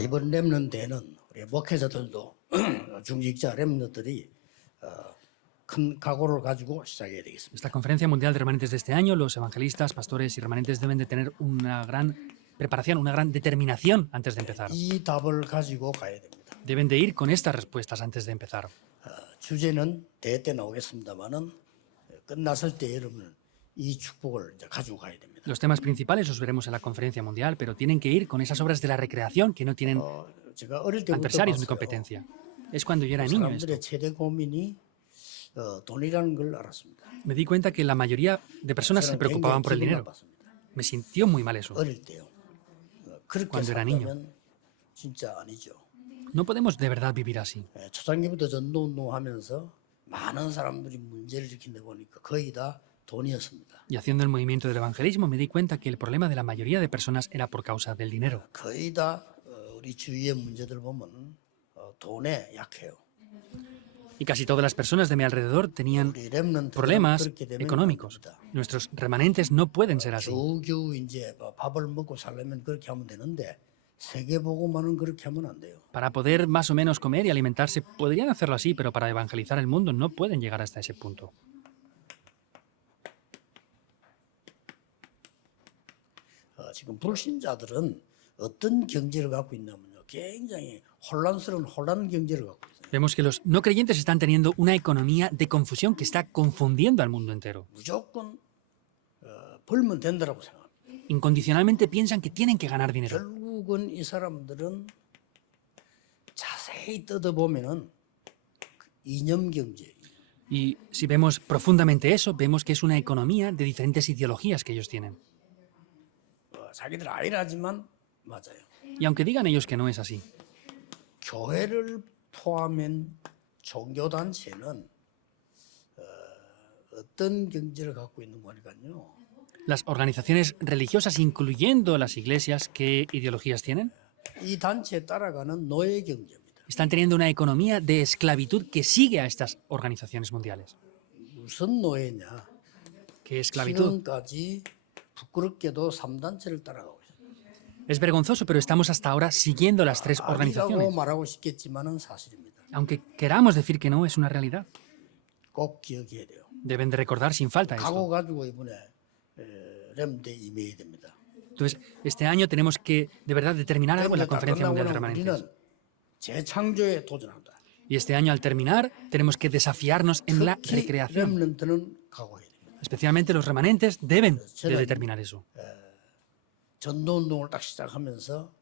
이번 렘넌트에는 우리 목회자들도 중직자 렘넌트들이 큰 각오를 가지고 시작해야 되겠습니다. Esta conferencia mundial de remanentes de este año, los evangelistas, pastores y remanentes deben de tener una gran preparación, una gran determinación antes de empezar. 이 답을 가지고 가야 됩니다. Deben de ir con estas respuestas antes de empezar. 주제는 대회 때 나오겠습니다만은 끝났을 때 여러분은 이 축복을 이제 가지고 가야 됩니다. Los temas principales los veremos en la conferencia mundial, pero tienen que ir con esas obras de la recreación que no tienen 제가 어릴 때부터 adversarios ni 봤어요. competencia. Es cuando yo era niño esto. 사람들의 최대 고민이 돈이라는 걸 알았습니다. Me di cuenta que la mayoría de personas se 저는 preocupaban por el 굉장히 dinero. 기분을 받습니다. Me sintió muy mal eso. 어릴 때요. 그렇게 Cuando era niño. 살면 진짜 아니죠. No podemos de verdad vivir así. 초창기부터 전도운동하면서 많은 사람들이 문제를 일으킨다 보니까 거의 다 돈이었습니다. Y haciendo el movimiento del evangelismo me di cuenta que el problema de la mayoría de personas era por causa del dinero. 거의 다 우리 주위의 문제들 보면 돈에 약해요. Y casi todas las personas de mi alrededor tenían 우리 렘넌트들은 problemas 그렇게 되면 económicos. 안 됩니다. Nuestros remanentes no pueden ser así. 겨우겨우 이제 밥을 먹고 살려면 그렇게 하면 되는데 세계보고만은 그렇게 하면 안 돼요. Para poder más o menos comer y alimentarse podrían hacerlo así, pero para evangelizar el mundo no pueden llegar hasta ese punto. 지금 불신자들은 어떤 경제를 갖고 있냐면요. 굉장히 혼란스러운 경제를 갖고 있어요. Vemos que los no creyentes están teniendo una economía de confusión que está confundiendo al mundo entero. 무조건 벌면 된다라고 생각합니다. Incondicionalmente piensan que tienen que ganar dinero. 결국은 이 사람들은 자세히 뜯어보면은 이념 경제. Y si vemos profundamente eso, vemos que es una economía de diferentes ideologías que ellos tienen. 자기들 아니라지만 맞아요. Y aunque digan ellos que no es así, 교회를 포함한 종교단체는 어떤 경제를 갖고 있는 거니까요. las organizaciones religiosas, incluyendo las iglesias, ¿qué ideologías tienen? 이 단체에 따라가는 노예 경제입니다. Están teniendo una economía de esclavitud que sigue a estas organizaciones mundiales. 무슨 노예냐? ¿Qué esclavitud? 지금까지 부끄럽게도 3단체를 따라가고 있어요. Es vergonzoso, pero estamos hasta ahora siguiendo las tres 아니라고 organizaciones. 말하고 싶겠지만은 사실입니다. Aunque queramos decir que no, es una realidad. 꼭 기억해야 돼요. Deben de recordar sin falta 각오 esto. 가지고 이번에 렘대 임해야 됩니다. Entonces, este año tenemos que de verdad determinar algo en la 렘대 다 Conferencia Mundial de 끝나고는 Remanentes. 우리는 재창조에 도전한다. Y este año, al terminar, tenemos que desafiarnos en la 특히 recreación. 렘넌트는 각오해야 됩니다. Especialmente los remanentes deben de determinar eso. 전도운동을 딱 시작하면서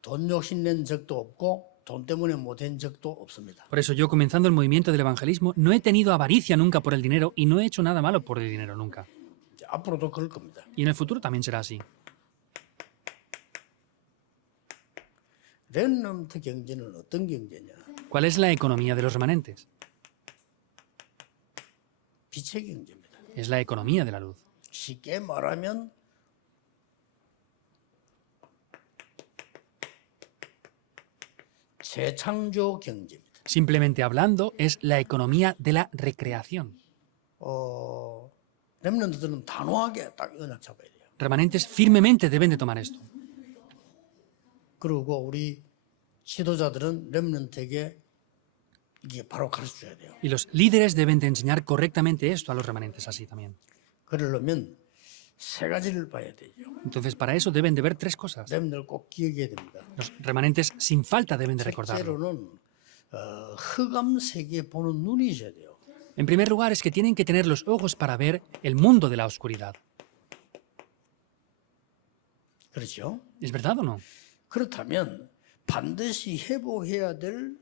돈 욕심 낸 적도 없고 돈 때문에 못한 적도 없습니다. Por eso yo, comenzando el movimiento del evangelismo, no he tenido avaricia nunca por el dinero y no he hecho nada malo por el dinero nunca. 이제 앞으로도 그럴 겁니다. Y en el futuro también será así. 렘넌트 경제는 어떤 경제냐? ¿Cuál es la economía de los remanentes? 빛의 경제입니다. Es la economía de la luz. 쉽게 말하면 재창조 경제입니다. Simplemente hablando, es la economía de la recreación. 렘넌트들은 단호하게 딱 언약 잡아야 돼요. Remanentes firmemente deben de tomar esto. 그리고 우리 지도자들은 렘넌트에게 이게 바로 가르쳐줘야 돼요. Y los líderes deben de enseñar correctamente esto a los remanentes así también. 그러려면 세 가지를 봐야 되죠. Entonces, para eso deben de ver tres cosas. 렘넌트를 꼭 기억해야 됩니다. Los remanentes sin falta deben de recordarlo. 첫째로는 흑암 세계 보는 눈이 있어야 돼요. En primer lugar, es que tienen que tener los ojos para ver el mundo de la oscuridad. 그렇죠? ¿Es verdad o no? 그렇다면 반드시 회복해야 될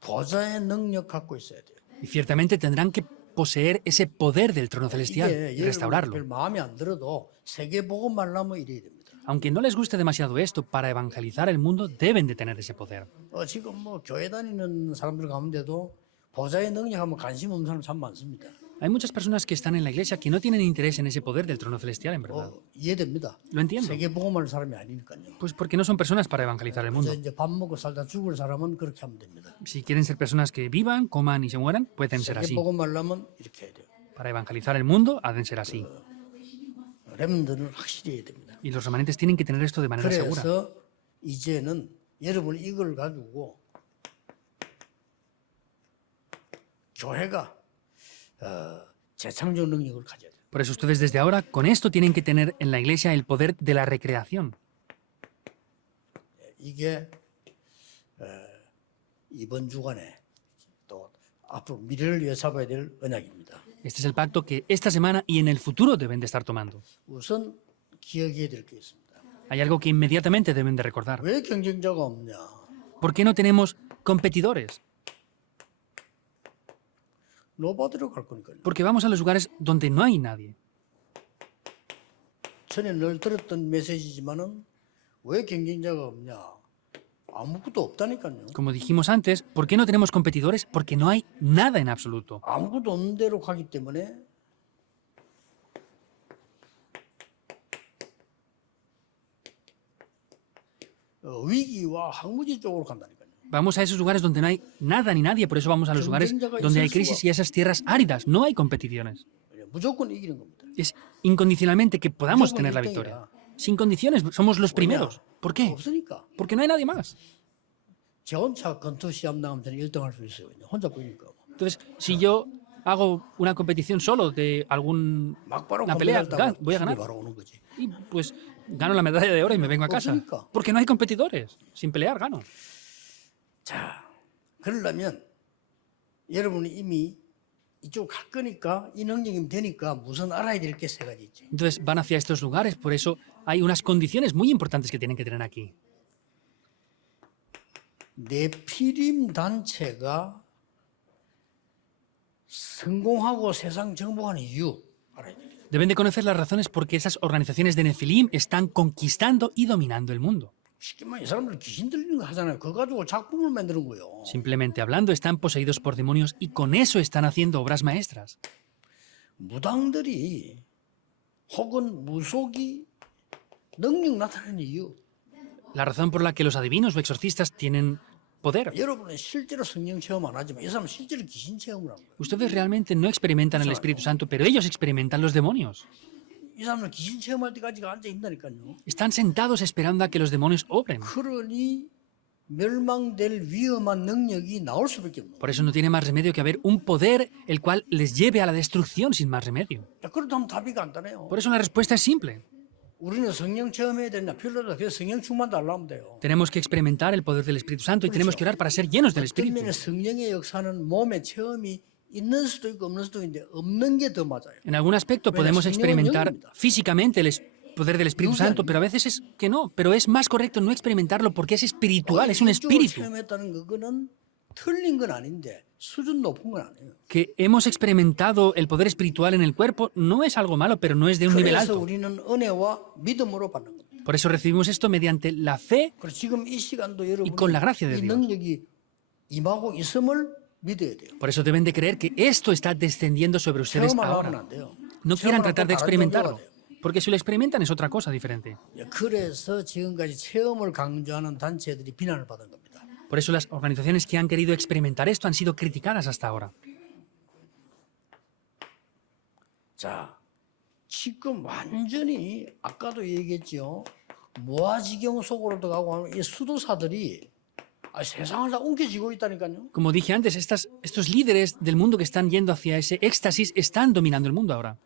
보좌의 능력 갖고 있어야 돼요. Y ciertamente tendrán que poseer ese poder del trono celestial 이게 y restaurarlo. 별 마음에 안 들어도 세계 보고 말라면 이래야 됩니다. Aunque no les guste demasiado esto, para evangelizar el mundo deben de tener ese poder. 지금 뭐 교회 다니는 사람들 가운데도 보좌의 능력하면 관심 없는 사람 참 많습니다. Hay muchas personas que están en la iglesia que no tienen interés en ese poder del trono celestial, en verdad. 이해됩니다. Lo entiendo. 세계 보고 말 사람이 아니니까요. Pues porque no son personas para evangelizar el mundo. 그래서 이제 밥 먹고 살다 죽을 사람은 그렇게 하면 됩니다. Si quieren ser personas que vivan, coman y se mueran, pueden ser 세계 así. 보고 말라면 이렇게 해야 돼요. Para evangelizar el mundo ha de ser así. 렘넌트는 확실히 해야 됩니다. Y los remanentes tienen que tener esto de manera segura. 그래서 이제는 여러분이 이걸 가지고 교회가 재창조 능력을 가져야 돼요. Por eso ustedes desde ahora con esto tienen que tener en la iglesia el poder de la recreación. 이게 이번 주간에 또 앞으로 미래를 위해 잡아야 될 언약입니다. Este es el pacto que esta semana y en el futuro deben de estar tomando. 우선 기억해야 될 게 있습니다. Hay algo que inmediatamente deben de recordar. 왜 경쟁자가 없냐? ¿Por qué no tenemos competidores? 노바디로 갈 거니까요. Porque vamos a los lugares donde no hay nadie. 전에 늘 들었던 메시지지만은 왜 경쟁자가 없냐? 아무것도 없다니까요. Como dijimos antes, ¿por qué no tenemos competidores? Porque no hay nada en absoluto. 아무것도 없는 대로 가기 때문에 위기와 항무지 쪽으로 간다니까요. Vamos a esos lugares donde no hay nada ni nadie, por eso vamos a los lugares donde hay crisis y a esas tierras áridas. No hay competiciones. 무조건 이기는 겁니다. Es incondicionalmente que podamos tener la victoria. Sin condiciones, somos los primeros. ¿Por qué? 없으니까. Porque no hay nadie más. 제 혼자 권투 시합 나가면 저는 1등 할 수 있어요. 혼자 보니까. Entonces, si yo hago una competición solo de alguna 막바로 pelea, 건너갔다가 voy a 집에 ganar. 바로 오는 거지. Y pues gano la medalla de oro y me vengo a casa. 없으니까. Porque no hay competidores. Sin pelear, gano. 자, 그러려면 여러분이 이미 이쪽 갈 거니까 이 능력이 되니까 무슨 알아야 될 게 세 가지 있지. Entonces van hacia estos lugares, por eso hay unas condiciones muy importantes que tienen que tener aquí. 네피림 단체가 성공하고 세상 정복하는 이유 알아야 돼. Deben de conocer las razones por qué esas organizaciones de Nefilim están conquistando y dominando el mundo. 쉽게 말해 이 사람들 귀신 들리는 거 하잖아요. 그거 가지고 작품을 만드는 거예요. Simplemente hablando, están poseídos por demonios y con eso están haciendo obras maestras. 무당들이 혹은 무속이 능력 나타내는 이유. La razón por la que los adivinos o exorcistas tienen poder. 여러분은 실제로 성령 체험 안 하지만 이 사람은 실제로 귀신 체험을 한 거예요. Ustedes realmente no experimentan el Espíritu Santo, pero ellos experimentan los demonios. 이 사람은 귀신 체험할 때까지 앉아 있다니까요. Están sentados esperando a que los demonios obren. 그러니 멸망될 위험한 능력이 나올 수밖에 없는 거예요. Por eso no tiene más remedio que haber un poder el cual les lleve a la destrucción sin más remedio. 그렇다면 답이 간단해요. Por eso la respuesta es simple. 우리는 성령 체험해야 되나 필요하다. 그래서 성령 충만 달라면 돼요. Tenemos que experimentar el poder del Espíritu Santo y tenemos que orar para ser llenos del 어떤 Espíritu. 면에 성령의 역사는 몸의 체험이 있는 수도 있고 없는 수도 있는데 없는 게 더 맞아요. En algún aspecto podemos experimentar físicamente el poder del Espíritu Santo, pero a veces es que no. Pero es más correcto no experimentarlo porque es espiritual, es un 이쪽을 espíritu. 체험했다는 그거는 틀린 건 아닌데 수준 높은 건 아니에요. Que hemos experimentado el poder espiritual en el cuerpo no es algo malo, pero no es de un nivel 그래서 alto. 우리는 은혜와 믿음으로 받는 겁니다. Por eso recibimos esto mediante la fe 그래서 지금 이 시간도 con la gracia 여러분이 de 이 Dios. 능력이 임하고 있음을 믿어야 돼요. Por eso deben de creer que esto está descendiendo sobre ustedes 체험을 하면 ahora. 안 돼요. No quieran 체험을 tratar de 하고 다른 experimentarlo, 종교가 돼요. porque si lo experimentan es otra cosa diferente. 그래서 지금까지 체험을 강조하는 단체들이 비난을 받은 겁니다. Por eso las organizaciones que han querido experimentar esto han sido criticadas hasta ahora. 자, 지금 완전히 아까도 얘기했죠. 모아지경 속으로 들어가고 하는 이 수도사들이 세상을 다 옮겨지고 있다니까요. Como dije antes, estos líderes del mundo que están yendo hacia ese éxtasis están dominando el mundo ahora.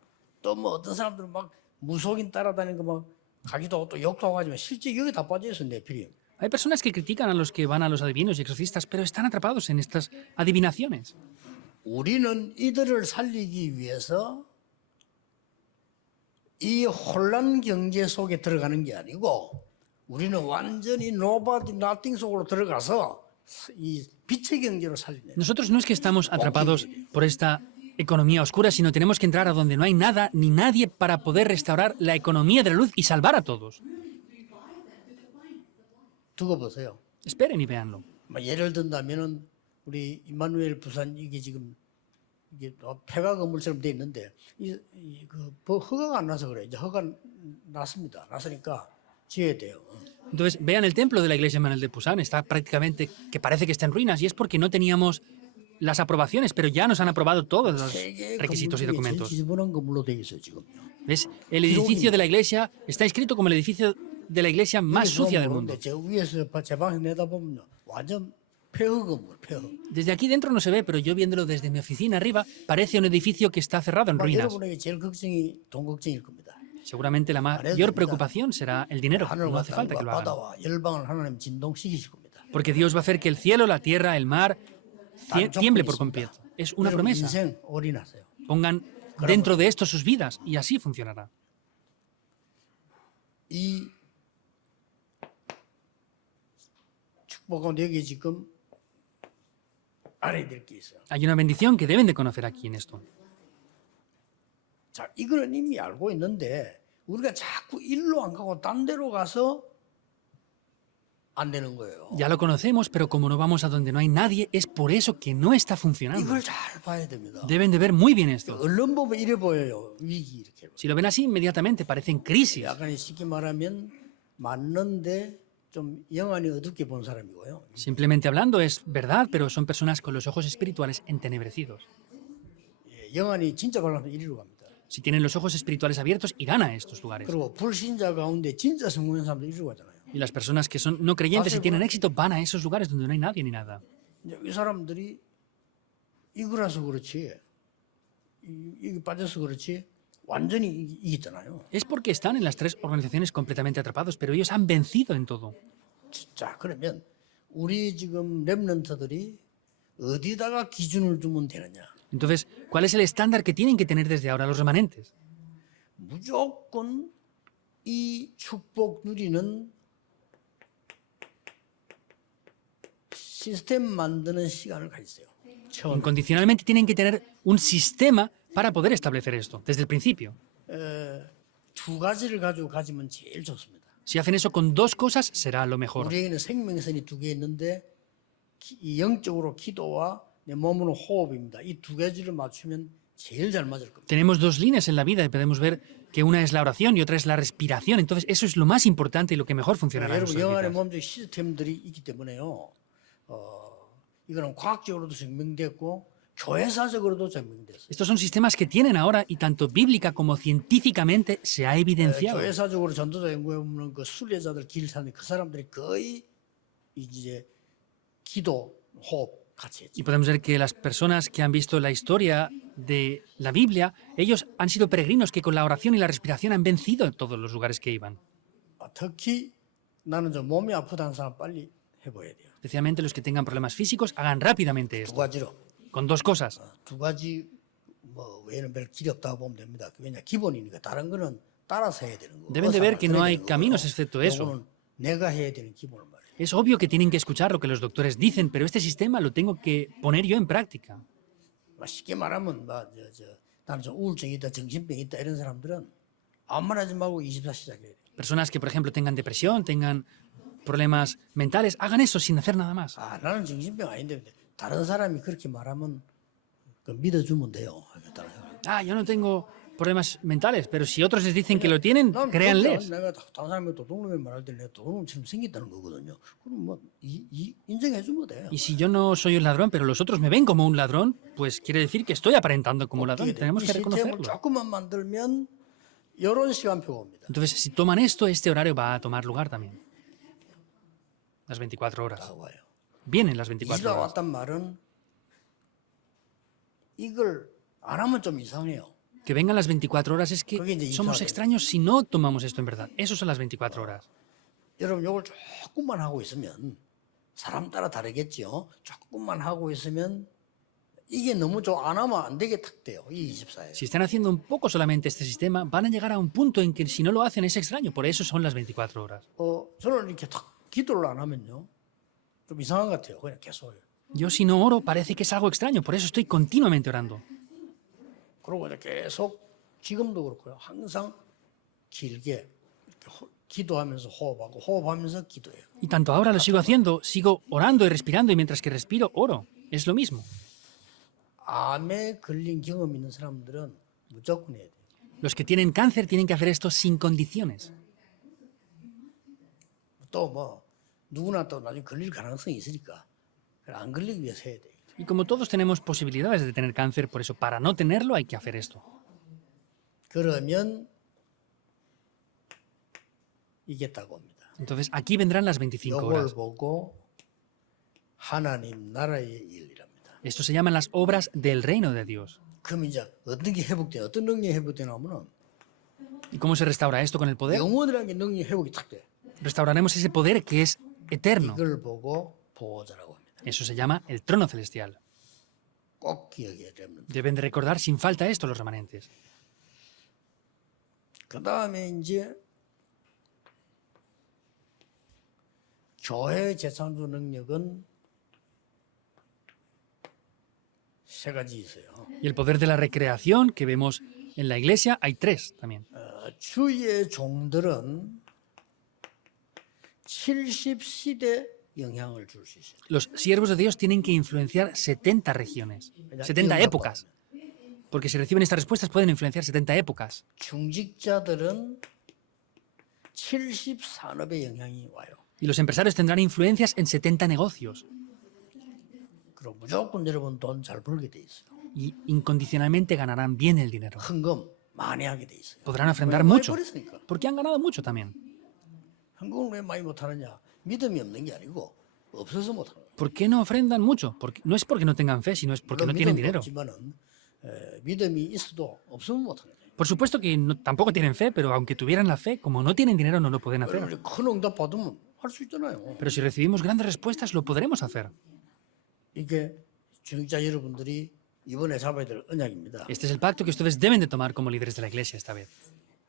또 뭐 어떤 사람들은 막 무속인 따라다니는 거 막 가기도 하고 또 욕도 하고 하지만 실제 여기 다 빠져 있어 네피림. Hay personas que critican a los que van a los adivinos y exorcistas, pero están atrapados en estas adivinaciones. 우리는 이들을 살리기 위해서 이 혼란 경제 속에 들어가는 게 아니고 우리는 완전히 nobody nothing 속으로 들어가서 이 빛의 경제로 살리네. Nosotros no es que estamos atrapados por esta economía oscura, sino tenemos que entrar a donde no hay nada ni nadie para poder restaurar la economía de la luz y salvar a todos. 두고 보세요. Esperen y véanlo. 뭐 예를 든다면은 우리 임마누엘 부산 이게 지금 이게 폐가 건물처럼 돼 있는데 그 허가가 안 나서 그래. 이제 허가 났습니다. 났으니까 지어야 돼요. Entonces, vean el templo de la iglesia Manuel de Pusan, está prácticamente, que parece que está en ruinas, y es porque no teníamos las aprobaciones, pero ya nos han aprobado todos los 세계 건물 requisitos y 중에 제일 documentos. 지저분한 건물로 돼 있어요 지금요. ¿Ves? El edificio de la iglesia está escrito como el edificio de la iglesia más 여기서 sucia del mundo. 모르는데 저 위에서 제 방에서 내다보면요 완전 폐허 건물, 폐허. Desde aquí dentro no se ve, pero yo viéndolo desde mi oficina arriba, parece un edificio que está cerrado en ruinas. 여러분에게 제일 걱정이 돈 걱정일 겁니다. Seguramente la mayor preocupación será el dinero. No hace 하늘과 falta que 땅과 lo hagan. 바다와 열방을 하나님 진동시키실 겁니다. Porque Dios va a hacer que el cielo, la tierra, el mar tiemble por completo. Es una 여러분 promesa. 인생 올인하세요. Pongan dentro de esto sus vidas y así funcionará. 이 축복 가운데 여기 지금 알아야 될 게 있어요. Hay una bendición que deben de conocer aquí en esto. 자, 이거는 이미 알고 있는데 우리가 자꾸 일로 안 가고 딴 데로 가서 안 되는 거예요. Ya lo conocemos, pero como no vamos a donde no hay nadie, es por eso que no está funcionando. 이걸 잘 봐야 됩니다. Deben de ver muy bien esto. 언론 보면 이래 보여요. 위기 이렇게. Si lo ven así, inmediatamente parecen crisis. 약간 쉽게 말하면 맞는데 좀 영안이 어둡게 본 사람이고요. Simplemente hablando es verdad, pero son personas con los ojos espirituales entenebrecidos. 예, 영안이 진짜 발라면 이리로 갑니다. Si tienen los ojos espirituales abiertos, irán a estos lugares. 그리고 불신자 가운데 진짜 성공한 사람들 이리로 가잖아요. Y las personas que son no creyentes y tienen éxito van a esos lugares donde no hay nadie ni nada. 이제 이 사람들이 이거라서 그렇지, 이게 빠져서 그렇지 완전히 이겼잖아요. Es porque están en las tres organizaciones completamente atrapados, pero ellos han vencido en todo. 자, 그러면 우리 지금 렘넌트들이 어디다가 기준을 두면 되느냐? Entonces, ¿cuál es el estándar que tienen que tener desde ahora los remanentes? 무조건 이 축복 누리는 시스템 만드는 시간을 가지세요. 처음에 Incondicionalmente tienen que tener un sistema para poder establecer esto, desde el principio. 두 가지를 가지고 가지면 제일 좋습니다. Si hacen eso con dos cosas, será lo mejor. 우리에게는 생명선이 두 개 있는데 이 영적으로 기도와 내 몸으로 호흡입니다. 이 두 가지를 맞추면 제일 잘 맞을 겁니다. Tenemos dos líneas en la vida y podemos ver que una es la oración y otra es la respiración. Entonces, eso es lo más importante y lo que mejor funcionará en 여러분 nuestras 영 안에 vidas. 몸적 시스템들이 있기 때문에요. 이거는 과학적으로도 증명됐고 교회사적으로도 증명됐어요. Estos son sistemas que tienen ahora y tanto bíblica como científicamente se ha evidenciado. 교회사적으로 전도자 연구해 보면 그 순례자들 길 사는 그 사람들이 거의 이제 기도, 호흡 같이 했죠. Y podemos ver que las personas que han visto la historia de la Biblia, ellos han sido peregrinos que con la oración y la respiración han vencido en todos los lugares que iban. 특히 나는 저 몸이 아프다는 사람 빨리 해봐야 돼요. Especialmente los que tengan problemas físicos, hagan rápidamente 두 esto, 가지로. con dos cosas. 두 가지 뭐 외에는 별 길이 없다고 보면 됩니다. 왜냐 기본이니까 다른 거는 따라서 해야 되는 거고. Deben de ver que no hay caminos excepto eso. 요거는 내가 해야 되는 기본을 말이에요. Es obvio que tienen que escuchar lo que los doctores dicen, pero este sistema lo tengo que poner yo en práctica. 쉽게 말하면 나는 좀 우울증이 있다, 정신병이 있다 이런 사람들은 아무 말 하지 말고 24 시작해야 돼요. Personas que, por ejemplo, tengan depresión, tengan problemas mentales, hagan eso sin hacer nada más. 아 나는 정신병 아닌데 다른 사람이 그렇게 말하면 그 믿어주면 돼요. 다른 사람. Ah, yo no tengo problemas mentales, pero si otros les dicen que lo tienen, 난 créanles. 내가 다른 사람이 도둑놈이 말할 때 내가 도둑놈처럼 생겼다는 거거든요. 그럼 뭐 인정해주면 돼요. Y si yo no soy un ladrón, pero los otros me ven como un ladrón, pues quiere decir que estoy aparentando como un ladrón. 어떻게 돼? Tenemos 이 que 시스템을 reconocerlo. 조금만 만들면 이런 시간표가 옵니다. Entonces, si toman esto, este horario va a tomar lugar también. Las 24 horas. 다 와요. Vienen las 24 이스라 horas. 왔단 말은 이걸 안 하면 좀 이상해요. Que vengan las 24 horas es que 그게 이제 somos 이상하게. extraños si no tomamos esto en verdad. Eso son las 24 horas. 여러분 이걸 조금만 하고 있으면 사람 따라 다르겠죠. 조금만 하고 있으면 이게 너무 안 하면 안 되게 탁 돼요. 이 24에. Si están haciendo un poco solamente este sistema, van a llegar a un punto en que si no lo hacen es extraño. Por eso son las 24 horas. 저는 이렇게 탁 기도를 안 하면요. 좀 이상한 것 같아요. 그냥 계속 해요. Yo si no oro parece que es algo extraño. Por eso estoy continuamente orando. 그리고 이제 계속 지금도 그렇고요. 항상 길게 이렇게 기도하면서 호흡하고 호흡하면서 기도해요. Y tanto ahora lo sigo haciendo, sigo orando y respirando y mientras que respiro, oro. Es lo mismo. 암에 걸린 경험 있는 사람들은 무조건 해야 돼요. Los que tienen cáncer tienen que hacer esto sin condiciones. 또 뭐 누구나 또 나중에 걸릴 가능성이 있으니까 안 걸리기 위해서 해야 돼요. Y como todos tenemos posibilidades de tener cáncer, por eso para no tenerlo hay que hacer esto. 그러면 이겠다고 합니다. Entonces aquí vendrán las 25 이걸 horas. 보고 하나님 나라의 일이랍니다. Esto se llaman las obras del reino de Dios. 그럼 이제 어떤 게 회복돼? 어떤 능력이 회복되냐면은 ¿Y cómo se restaura esto con el poder? 영원이라는 게 능력 회복이 탁 돼. Restauraremos ese poder que es eterno. 이걸 보고 보호자라고 합니다. Eso se llama el trono celestial. 꼭 기억해야 됩니다. Deben de recordar sin falta esto los remanentes. 그 다음에 이제 교회 재창조 능력은 세 가지 있어요. Y el poder de la recreación que vemos en la iglesia, hay 3 también. 주의 종들은 70시대 영향을 줄 수 있어요. Los siervos de Dios tienen que influenciar 70 regiones, 70 épocas. Porque si reciben estas respuestas pueden influenciar 70 épocas. 중직자들은 70산업의 영향이 와요. Y los empresarios tendrán influencias en 70 negocios. 그럼 무조건 여러분 돈 잘 벌게 돼 있어요. Y incondicionalmente ganarán bien el dinero. 헌금 많이 하게 돼 있어요. Podrán ofrendar 많이 mucho. 벌었으니까. Porque han ganado mucho también. 헌금을 왜 많이 못하느냐? 믿음이 없는 게 아니고 없어서 못하는 거예요. ¿Por qué no ofrendan mucho? No es porque no tengan fe, sino es porque no tienen dinero. 없지만은 믿음이 있어도 없으면 못하는 거예요. Por supuesto que tampoco tienen fe, pero aunque tuvieran la fe, como no tienen dinero, no lo pueden hacer. 큰 응답 받으면 할 수 있잖아요. Pero si recibimos grandes respuestas, lo podremos hacer. 이게 중직자 여러분들이 이번에 잡아야 될 언약입니다. Este es el pacto que ustedes deben de tomar como líderes de la iglesia esta vez.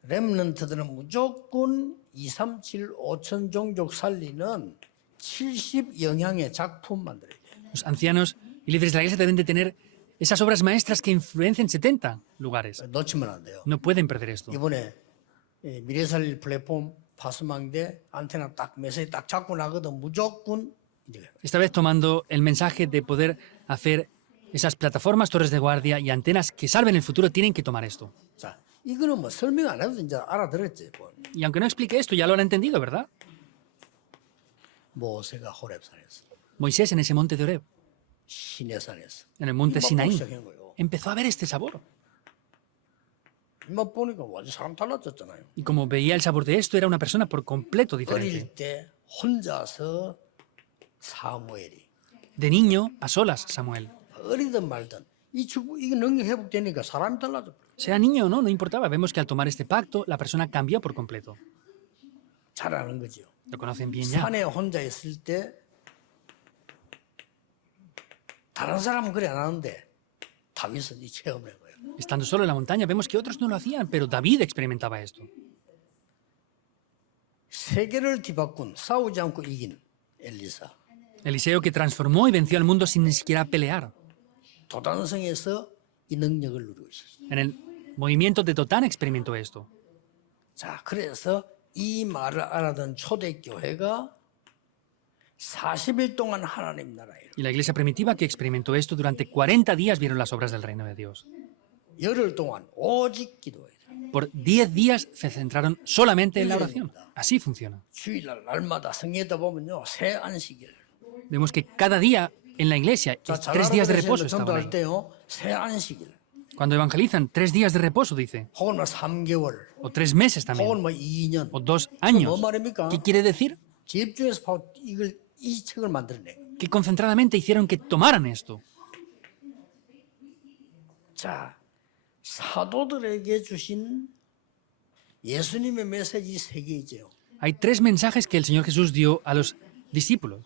렘넌트들은 무조건 2, 3, 7, 5천 종족 살리는 70 영향의 작품 만들어야 돼요. Los ancianos y líderes de la iglesia deben de tener esas obras maestras que influencien 70 lugares. 놓치면 안 돼요. No pueden perder esto. 이번에 미래살릴 플랫폼 파스망대 안테나 딱 메시지 딱 잡고 나거든 무조건 이제 Esta vez tomando el mensaje de poder hacer esas plataformas, torres de guardia y antenas que salven el futuro, tienen que tomar esto. 자 이거는 뭐 설명 안 해도 이제 알아들었지. 뭐. Y aunque no explique esto, ya lo han entendido, ¿verdad? 모세가 호렙산에서 Moisés en ese monte de Oreb, 시내산에서 en el monte 맛보기 Sinaí, 시작한 거예요. empezó a ver este sabor. 입맛 보니까 완전 사람 달라졌잖아요. Y como veía el sabor de esto, era una persona por completo diferente. 어릴 때 혼자서 사무엘이 De niño, a solas, Samuel. 어리든 말든 이게 능력 회복되니까 사람이 달라져. Sea niño o no, no importaba. Vemos que al tomar este pacto, la persona cambió por completo. 잘 아는 거죠. Lo conocen bien ya. 산에 혼자 있을 때 다른 사람은 그래 안 하는데 다윗은 이 체험을 한 거예요. Estando solo en la montaña, vemos que otros no lo hacían, pero David experimentaba esto. 세계를 뒤바꾼 싸우지 않고 이긴 엘리사. Eliseo que transformó y venció al mundo sin ni siquiera pelear. 도단성에서 이 능력을 누리고 있었어요. En el movimiento de Dotán experimentó esto. 자, 그래서 이 말을 알아듣는 초대교회가 40일 동안 하나님 나라에 Y la iglesia primitiva que experimentó esto durante 40 días vieron las obras del reino de Dios. 열흘 동안 오직 기도해야 돼요. Por 10 días se centraron solamente en la oración. Así funciona. 주일날 날마다 성경에다 보면요, 새 안식일. Vemos que cada día en la iglesia, 자, 3 días de reposo estaban 전도할 ahí. 때요, 새 안식일. Cuando evangelizan, 3 días de reposo, dice. 혹은 뭐 3개월, O 3 meses también. 혹은 뭐 2년. O 2 뭐 años. 말입니까? ¿Qué quiere decir? 집중해서 바로 이 책을 만들어내. Que concentradamente hicieron que tomaran esto. 자, 사도들에게 주신 예수님의 메시지 세 개이죠. Hay 3 mensajes que el Señor Jesús dio a los discípulos.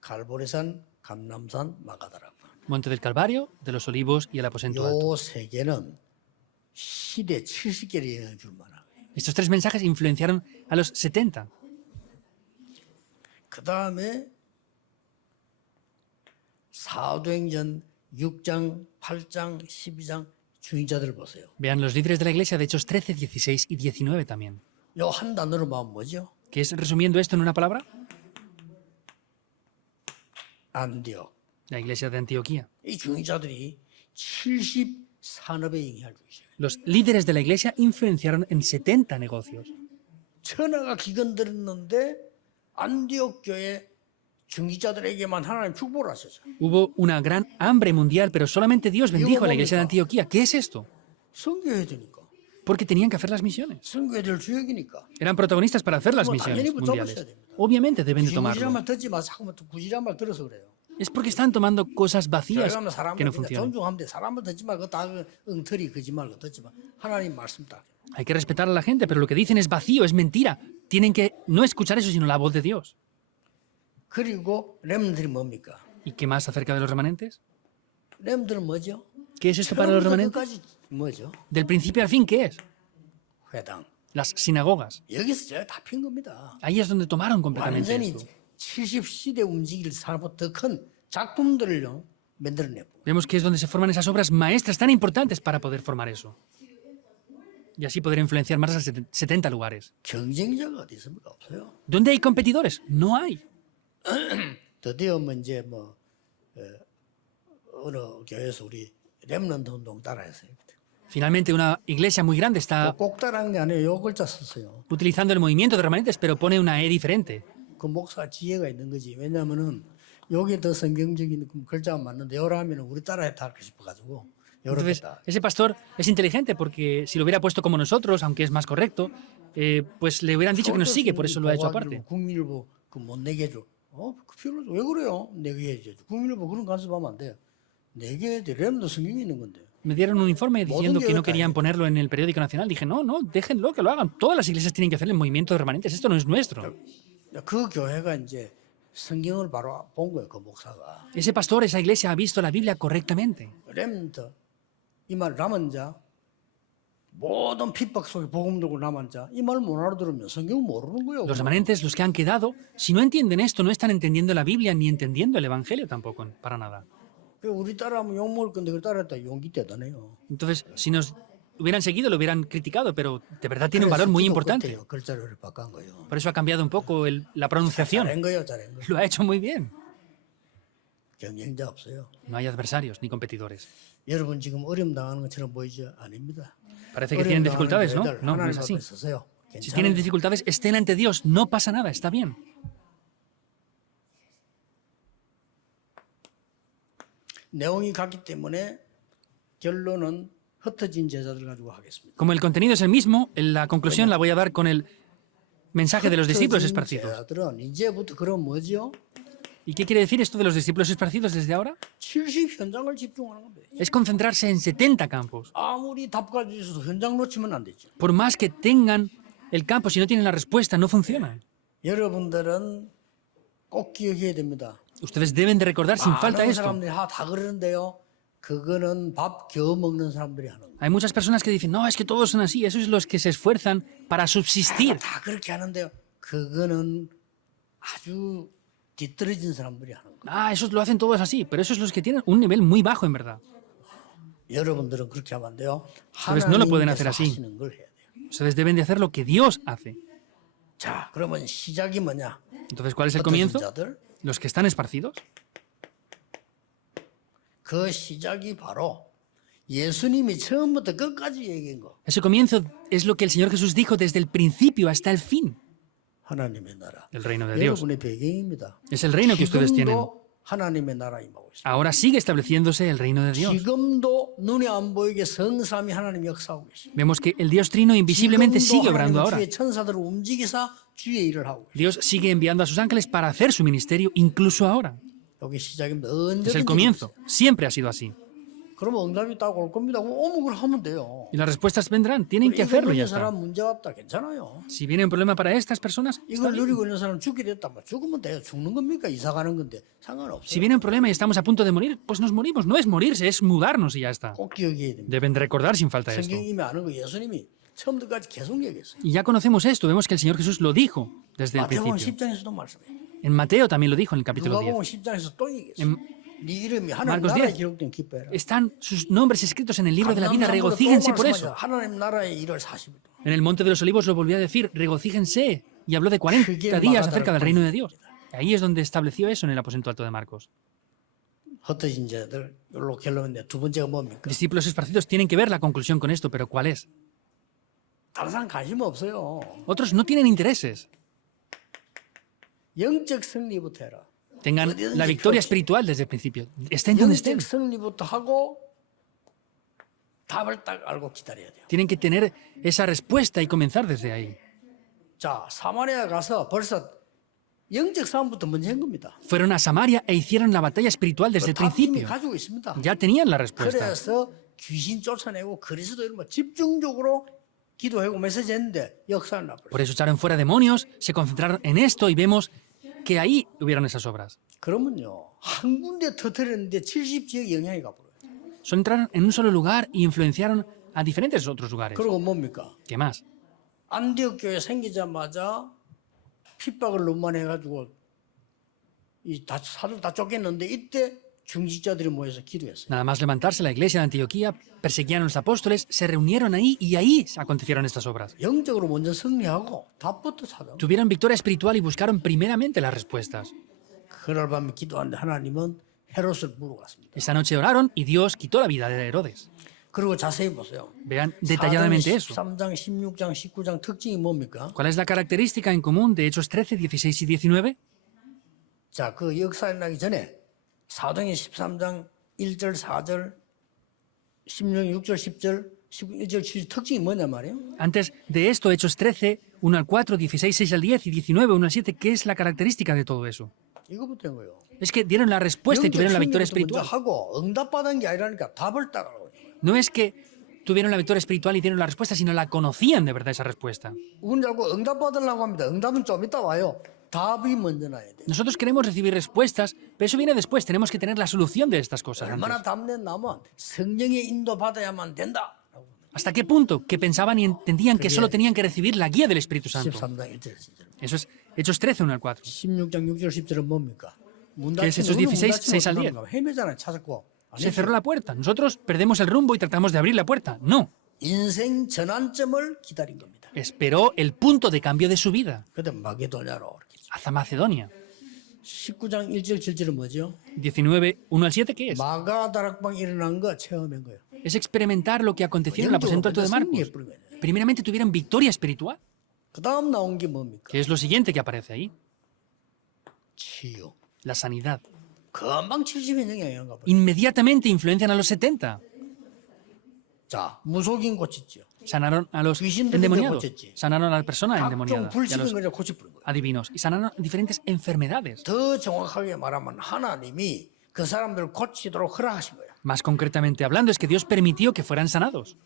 갈보리산, 감람산, 마가다라. Monte del Calvario, de los Olivos y el aposento alto. 요 세 개는 시대 70개를 영향 줄 만한 거예요. Estos 3 mensajes influenciaron a los 70. 그 다음에 사도행전 6장, 8장, 12장 중직자들 보세요. Vean los líderes de la iglesia de Hechos 13, 16 y 19 también. 요 한 단어로 보면 뭐죠? ¿Qué es resumiendo esto en una palabra? 안디옥. La iglesia de Antioquía. 이 중직자들이 70 산업에 영향을 주기 시작해요. Los líderes de la iglesia influenciaron en 70 negocios. 천하가 기근들었는데 안디옥 교회 중직자들에게만 하나님 축복을 하셨죠. Hubo una gran hambre mundial, pero solamente Dios bendijo a la iglesia de Antioquía. ¿Qué es esto? 선교해야 되니까. Porque tenían que hacer las misiones. 선교해야 될 주역이니까. Eran protagonistas para hacer las Como misiones 당연히 mundiales. 붙잡으셔야 됩니다. Obviamente deben de 구질구질한 tomarlo. 말 듣지 마. 자꾸만 또 구질한 말 들어서 그래요. Es porque están tomando cosas vacías 교회가면 사람을 que no 그냥 funcionan. 존중하면 돼. 사람을 듣지 말고 다 엉터리 거짓말 듣지 마. 하나님 말씀 딱. Hay que respetar a la gente, pero lo que dicen es vacío, es mentira. Tienen que no escuchar eso, sino la voz de Dios. 그리고 렘들이 뭡니까? ¿Y qué más acerca de los remanentes? 렘들은 뭐죠? ¿Qué es esto para los 처음부터 remanentes? 끝까지 뭐죠? Del principio al fin, ¿qué es? 회당. Las sinagogas. 여기서 제가 다 핀 겁니다. Ahí es donde tomaron completamente 완전히 esto. 70시대 움직일 사람보다 더 큰 작품들을요 만들어내고 Vemos que es donde se forman esas obras maestras tan importantes para poder formar eso. Y así poder influenciar más a 70 lugares. 경쟁자가 어디 있습니까? 없어요. ¿Dónde hay competidores? No hay. 드디어 뭐 이제 뭐 어느 교회에서 우리 렘넌트 운동 따라했어요. Finalmente, una iglesia muy grande está 꼭 따라한 게 아니에요. 요 글자 썼어요. utilizando el movimiento de remanentes, pero pone una E diferente. 그 목사 지혜가 있는 거지. 왜냐하면은 여기 더 성경적인 글자가 맞는데 요라 하면은 우리 따라했다 하고 싶어가지고 Entonces, 요렇겠다. ese pastor es inteligente porque si lo hubiera puesto como nosotros, aunque es más correcto, pues le hubieran dicho que nos sigue, por eso lo ha hecho aparte. 국민일보 그 못 내게 해줘. 그 필요 없어. 왜 그래요? 내게 해줘. 국민일보 그런 간섭하면 안 돼. 내게 해야 돼. 렘도 성경이 있는 건데. Me dieron un informe diciendo que no querían ponerlo en el periódico nacional. Dije, no, no, déjenlo, que lo hagan. Todas las iglesias tienen que hacer el movimiento de remanentes. Esto no es nuestro. 그 교회가 이제 성경을 바로 본 거예요. 그 목사가. Ese pastor, esa iglesia ha visto la Biblia correctamente. 렘더 이 말 남은 자 모든 핍박 속에 복음 들고 남은 자 이 말 못 알아들으면 성경 모르는 거예요. Los remanentes, los que han quedado, si no entienden esto, no están entendiendo la Biblia ni entendiendo el Evangelio tampoco, para nada. 우리 따라하면 욕 먹을 건데 그걸 따라했다 용기 대단해요. Entonces, si nos hubieran seguido, lo hubieran criticado, pero de verdad tiene un valor muy importante. 글자를 바꾼 거예요. Por eso ha cambiado un poco la pronunciación. 잘한 거예요, 잘한 거. Lo ha hecho muy bien. 경쟁자 없어요. No hay adversarios ni competidores. 여러분 지금 어려움 당하는 것처럼 보이죠? 아닙니다. Parece que tienen dificultades, ¿no? No, no es así. 있으세요. Si tienen dificultades, estén ante Dios. No pasa nada, está bien. 내용이 같기 때문에 결론은 흩어진 제자들 가지고 하겠습니다. Como el contenido es el mismo, la conclusión la voy a dar con el mensaje de los discípulos 흩어진 esparcidos. 제자들은 이제부터 그럼 뭐죠? ¿Y qué quiere decir esto de los discípulos esparcidos desde ahora? 70 현장을 집중하는 겁니다. Es concentrarse en 70 campos. 아무리 답 가지고 있어도 현장 놓치면 안 되죠. Por más que tengan el campo, si no tienen la respuesta, no funciona. 여러분들은 꼭 기억해야 됩니다. Ustedes deben de recordar sin falta 많은 esto. 사람들이 다 그러는데요. 그거는 밥 겨우 먹는 사람들이 하는 거예요. Hay muchas personas que dicen, no, es que todos son así. Esos son los que se esfuerzan para subsistir. 다 그렇게 하는데요. 그거는 아주 뒤떨어진 사람들이 하는 거예요. Ah, esos lo hacen todos así, pero esos son los que tienen un nivel muy bajo en verdad. 여러분들은 그렇게 하면 안 돼요. Ustedes no lo pueden hacer 하나님께서 así. 하시는 걸 해야 돼요. Ustedes deben de hacer lo que Dios hace. 자, 그러면 시작이 뭐냐? Entonces, ¿cuál es el 흩어진 comienzo? 자들. Los que están esparcidos. 그 시작이 바로 예수님이 처음부터 끝까지 얘기한 거. Ese comienzo es lo que el Señor Jesús dijo desde el principio hasta el fin. 하나님의 나라. El reino de Dios. 여러분의 배경입니다. Es el reino que ustedes tienen. 지금도 하나님의 나라 임하고 있습니다. Ahora sigue estableciéndose el reino de Dios. 지금도 눈에 안 보이게 성삼이 하나님 역사하고 계십니다. Vemos que el Dios Trino invisiblemente sigue obrando ahora. 주의 천사들을 움직이사 주의 일을 하고 계십니다. Dios sigue enviando a sus ángeles para hacer su ministerio incluso ahora. 여기 시작입니다. Es el 언제든지. comienzo. Siempre ha sido así. 그러면 응답이 딱 올 겁니다. 그럼 그걸 하면 돼요. Y las respuestas vendrán. Tienen que hacerlo y ya 이거 está. 사람 문제 왔다 괜찮아요. Si viene un problema para estas personas, está 이걸 bien. 누리고 있는 사람 죽게 됐다. 뭐 죽으면 돼요. 죽는 겁니까? 이사 가는 건데 상관없어요. Si viene un problema y estamos a punto de morir, pues nos morimos. No es morirse, es mudarnos y ya está. 꼭 기억해야 됩니다. Deben de recordar sin falta esto. 성경 이미 아는 거 예수님이 처음부터까지 계속 얘기했어요. Y ya conocemos esto. Vemos que el Señor Jesús lo dijo desde el 마태복음 principio. 10장에서도 말씀해요. En Mateo también lo dijo en el capítulo 10. 누가복음 10장에서 또 얘기했어요. En 네 이름이 하나님 Marcos 나라에 10. 기록된 기뻐해라. Están sus nombres escritos en el libro de la vida. 감람산부로 또 Regocíjense por 말씀하죠. eso. 하나님 나라의 일을 40일 동안. En el Monte de los Olivos lo volvió a decir, regocíjense. Y habló de 40 días acerca del reino de Dios. Ahí es donde estableció eso en el aposento alto de Marcos. 흩어진 자들 여기로 결론인데 두 번째가 뭡니까? Discípulos esparcidos tienen que ver la conclusión con esto, pero ¿cuál es? 다른 사람 관심 없어요. Otros no tienen intereses. 영적 승리부터 해라. tengan 어디든지 la victoria 펴지. espiritual desde el principio. Estén donde estén. 영적 승리부터 하고 답을 딱 알고 기다려야 돼요. Tienen que tener esa respuesta y comenzar desde ahí. 자, 사마리아 가서 벌써 영적 싸움부터 먼저 한 겁니다. Fueron a Samaria e hicieron la batalla espiritual desde el 답 이미 principio. 가지고 있습니다. Ya tenían la respuesta. 그래서 귀신 쫓아내고 그리스도 이런 거 집중적으로 기도하고 메시지 했는데 역사를 나버렸어요. Por eso echaron fuera demonios, se concentraron en esto y vemos que ahí hubieron esas obras. 그러면요, 한 군데 터뜨렸는데 70지역 영향이 가버려요. Solo entraron en un solo lugar y influenciaron a diferentes otros lugares. 그리고 뭡니까? ¿Qué más? 안디옥 교회 생기자마자 핍박을 너무 많이 해가지고 사들 다 쫓겼는데 이때 중직자들이 모여서 기도했어요. Nada más levantarse, la iglesia de Antioquía perseguían a los apóstoles, se reunieron ahí y ahí acontecieron estas obras. 영적으로 먼저 승리하고 답부터 찾아. Tuvieron victoria espiritual y buscaron primeramente las respuestas. 그날 밤에 기도하는데 하나님은 헤롯을 물어갔습니다. Esa noche oraron y Dios quitó la vida de Herodes. 그리고 자세히 보세요. Vean detalladamente eso. 13장, 16장, 19장 특징이 뭡니까? ¿Cuál es la característica en común de Hechos 13, 16 y 19? 자, 그 역사 일어나기 전에 사도행전 13장 1절, 4절, 16, 6절, 10절, 19, 1절, 7절 특징이 뭐냐 말이에요? Antes de esto, Hechos 13, 1 al 4, 16, 6 al 10 y 19, 1 al 7, ¿qué es la característica de todo eso? 이거부터인 거예요. Es que dieron la respuesta y tuvieron la victoria 승리부터 먼저 espiritual. 하고 응답받은 게 아니라니까 답을 따라가고. No es que tuvieron la victoria espiritual y dieron la respuesta, sino la conocían de verdad esa respuesta. 우리 자꾸 응답받으려고 합니다. 응답은 좀 이따 와요. 답이 먼저 나야 돼. Nosotros queremos recibir respuestas, pero eso viene después. Tenemos que tener la solución de estas cosas antes. 얼마나 답냈나면 성령의 인도 받아야만 된다. ¿Hasta qué punto? Que pensaban y entendían que solo tenían que recibir la guía del Espíritu Santo. 13장 1절 10절. Eso es Hechos 13, 1 al 4. 16장 6절 10절은 뭡니까? 문 ¿Qué es 닫힌 Hechos 문은 문 16, 닫히고 6 al 10? 들어가면 헤매잖아요. 찾았고. Se cerró la puerta. Nosotros perdemos el rumbo y tratamos de abrir la puerta. No. 인생 전환점을 기다린 겁니다. Esperó el punto de cambio de su vida. 그때 마게도냐로 이렇게. Hacia Macedonia. 19장 1절 7절은 뭐죠? 19, 1 al 7, ¿qué es? 마가다락방 일어난 거 체험한 거예요. Es experimentar lo que aconteció en el aposento alto de Marcos. Primeramente tuvieron victoria espiritual. 그 다음 나온 게 뭡니까? ¿Qué es lo siguiente que aparece ahí? 치유. La sanidad. 금방 70의 영향인가 봐요. Inmediatamente influencian a los 70. 자, 무속인 고쳤죠. Sanaron a los 귀신 들린 데 endemoniados. 고쳤지. Sanaron a la persona 각종 endemoniada. Y a 불신을 los 그냥 고쳐버린 거예요. adivinos. Y sanaron diferentes enfermedades. 더 정확하게 말하면 하나님이 그 사람들을 고치도록 허락하신 거예요. Más concretamente hablando, es que Dios permitió que fueran sanados.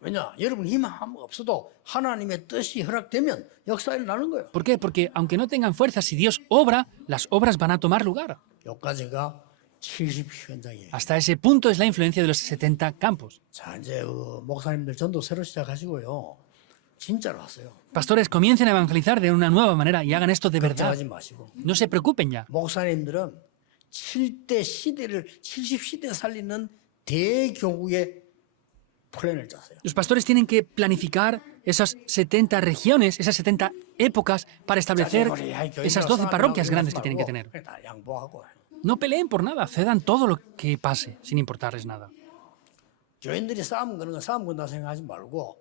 왜냐? 여러분 힘 없어도 하나님의 뜻이 허락되면 역사에 나는 거예요. ¿Por qué? Porque aunque no tengan fuerza, si Dios obra, las obras van a tomar lugar. 여기까지가 70 현장이에요. Hasta ese punto es la influencia de los 70 campos. 자, 이제 목사님들 전도 새로 시작하시고요. 진짜로 하세요. Pastores, comiencen a evangelizar de una nueva manera y hagan esto de verdad. 걱정하지 마시고. No se preocupen ya. 목사님들은 70 시대 살리는 대교구의 플랜을 짜세요. Los pastores tienen que planificar esas 70 regiones, esas 70 épocas para establecer esas 12 parroquias grandes que tienen que tener. 다 양보하고. No peleen por nada, cedan todo lo que pase, sin importarles nada. 교인들이 싸움 거는 건 싸움 건다 생각하지 말고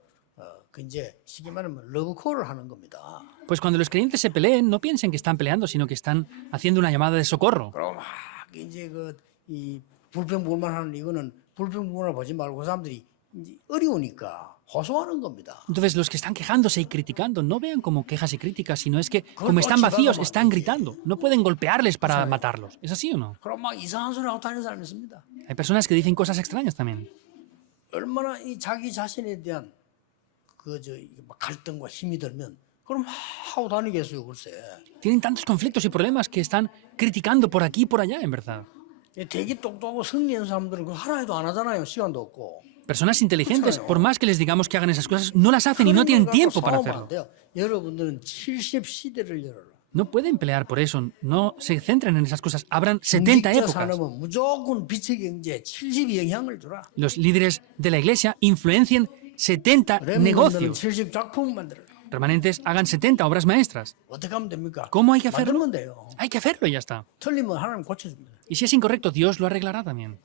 그 이제 쉽게 말하면 러브콜을 하는 겁니다. Pues cuando los creyentes se peleen, no piensen que están peleando, sino que están haciendo una llamada de socorro. 그럼 막 이제 이 불평불만 하는 이거는 불평불만을 보지 말고 그 사람들이 이제 어려우니까 호소하는 겁니다. Entonces, los que están quejándose y criticando, no vean como quejas y críticas, sino es que, como están vacíos, están gritando. No pueden golpearles para matarlos. ¿Es así o no? 그럼 막 이상한 소리 하고 다니는 사람이 있습니다. Hay personas que dicen cosas extrañas también. 얼마나 이 자기 자신에 대한 막 갈등과 힘이 들면 그럼 막 하고 다니겠어요, 글쎄. Tienen tantos conflictos y problemas que están criticando por aquí y por allá, en verdad. 되게 똑똑하고 승리한 사람들은 그 하나 해도 안 하잖아요. 시간도 없고. Personas inteligentes, por más que les digamos que hagan esas cosas, no las hacen y no tienen tiempo para hacerlo. 여러분들은 70 시대를 열어라. No pueden pelear por eso, no se centren en esas cosas, abran 70 épocas. 산업은 무조건 빛의 경제에 70 영향을 주라. Los líderes de la iglesia influencien 70 negocios. 70 작품 만들어라. Remanentes hagan 70 obras maestras. 어떻게 하면 됩니까? ¿Cómo hay que hacerlo? 만들면 돼요. Hay que hacerlo y ya está. 틀리면 하나님 고쳐줍니다. Y si es incorrecto, Dios lo arreglará también.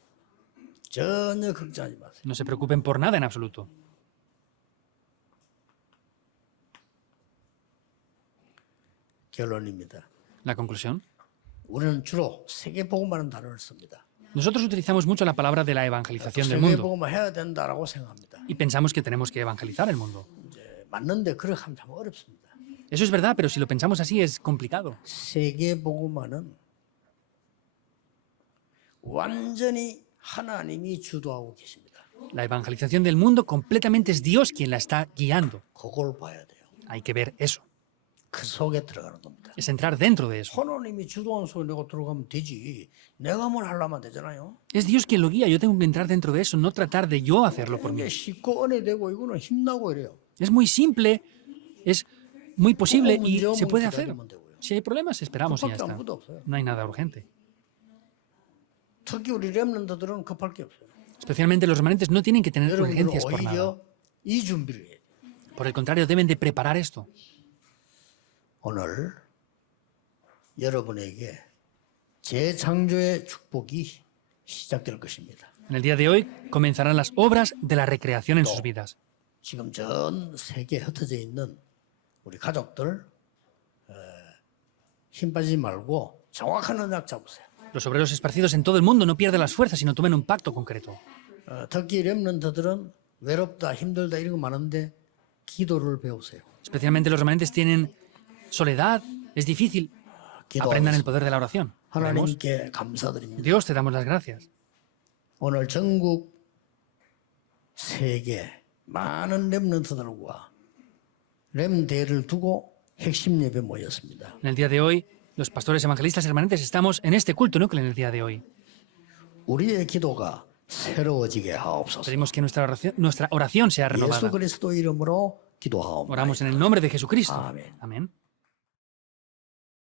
전혀 걱정하지 마세요. No se preocupen por nada en absoluto. 결론입니다. La conclusión. 우리는 주로 세계복음이라는 단어를 씁니다. Nosotros utilizamos mucho la palabra de la evangelización del mundo 세계복음을 해야 된다라고 생각합니다. y pensamos que tenemos que evangelizar el mundo. 맞는데 그렇게 하면 참 어렵습니다. Eso es verdad, pero si lo pensamos así es complicado. 세계복음화는 완전히 하나님이 주도하고 계십니다. La evangelización del mundo completamente es Dios quien la está guiando. 그걸 봐야 돼요. Hay que ver eso. 그 속에 들어가는 겁니다. Es entrar dentro de eso. 하나님이 주도하는 속에 내가 들어가면 되지. 내가 뭘 하려면 되잖아요. Es Dios quien lo guía. Yo tengo que entrar dentro de eso, no tratar de yo hacerlo por mí. 이게 쉽고 은혜되고 이거는 힘나고 이래요. Es muy simple, es muy posible y 문제 se 오면 puede hacer. 기다리면 되고요. Si hay problemas, esperamos y ya 급할 게 está. 아무것도 없어요. No hay nada urgente. 특히 우리 렘넌트들은 급할 게 없어요. Especialmente los remanentes no tienen que tener 여러분들은 urgencias por nada. 오히려 이 준비를 해야 돼요. Por el contrario, deben de preparar esto. 오늘 여러분에게 재창조의 축복이 시작될 것입니다. En el día de hoy comenzarán las obras de la recreación en sus vidas. 지금 전 세계에 흩어져 있는 우리 가족들 힘 빠지지 말고 정확한 언약 잡으세요. Los obreros esparcidos en todo el mundo no pierden las fuerzas, sino tomen un pacto concreto. 특히 렘넌트들은 외롭다 힘들다 이런 거 많은데 기도를 배우세요. Especialmente los remanentes tienen soledad, es difícil. Aprendan el 기도하면서 poder de la oración. Oremos. 하나님께 감사드립니다. Dios, te damos las gracias. 오늘 전국 세계 많은 렘넌트들과 렘대를 두고 핵심 예배 모였습니다. En el día de hoy, los pastores evangelistas y remanentes estamos en este culto núcleo en el día de hoy. 우리의 기도가 새로워지게 하옵소서. Pedimos que nuestra oración sea 예수 renovada. 그리스도 이름으로 기도하옵나이다. Oramos en el nombre de Jesucristo. Amén. Amén.